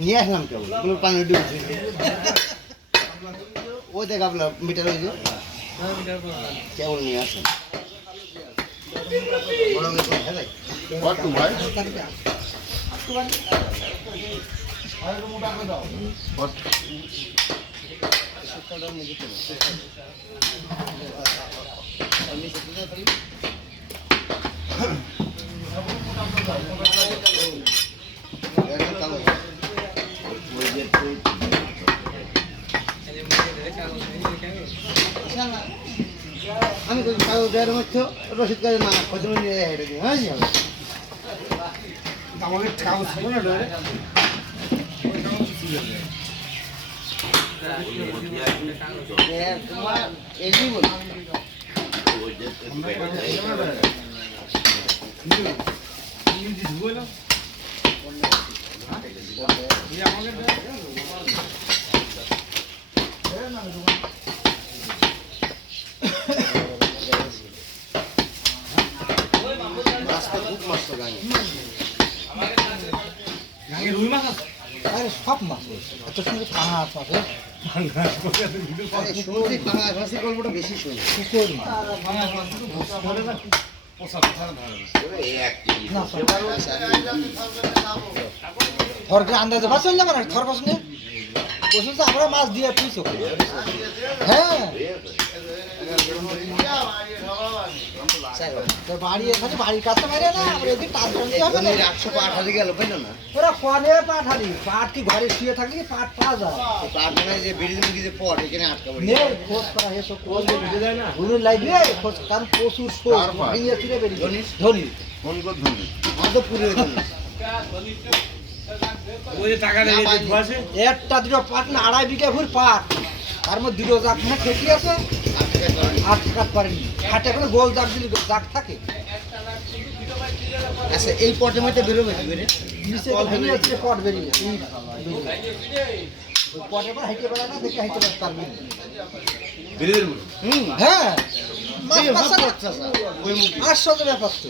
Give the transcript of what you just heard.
নিয়ে আসলাম কেবল ওগুলো পানি ডুবছে ও দেখ আপনার মিটার হয়েছে কেবল নিয়ে আসেন আমি তো কাগজের মধ্যে রসিদ কাজে না কত নিয়ে হেঁটে দিই হ্যাঁ আমাকে কাগজ ছিল না তোমার এলি বল সব মাছ এত সুন্দর পাঙাশ আছে শুনছি পাঙাশ মাছের গল্পটা বেশি শুনি শুকর থরকে আন্দাজে মাছ চলে যাবে না থর পাশ নিয়ে ওষুধ আমরা মাছ দিয়ে পুষো হ্যাঁ বাড়ি এখানে বাড়ির কাছে মারে না আমরা এদিকে টান টানতে হবে না 100 গেল পেল না ওরা কনে পাঠালি পাট কি ঘরে শুয়ে থাকলে পাট পাওয়া যায় পাট মানে যে বিড়ি মুড়ি যে পট এখানে আটকা পড়ে নে খোঁজ করা হেসো খোঁজ বেরিয়ে যায় না ঘুরে লাগবে খোঁজ কারণ প্রচুর শোষ ভেঙে ফিরে বেরিয়ে ধনী ফোন কর ধনী আমাদের পুরো ধনী ওই যে টাকা দিয়ে দিতে একটা দুটো পাট না 2.5 বিঘা ভুর পাট তার মধ্যে দুটো জাগ না খেতে আছে আটকাত পারেনি হাটে কোনো গোল জাগ দিলে জাগ থাকে আচ্ছা এই পটের মধ্যে বেরোবে কি করে নিচে ভেঙে হচ্ছে পট বেরিয়ে ওই পটের পর হাইটে বেড়া না দেখে হাইটে বেড়া পারবে হ্যাঁ মাছ 800 ব্যাপার তো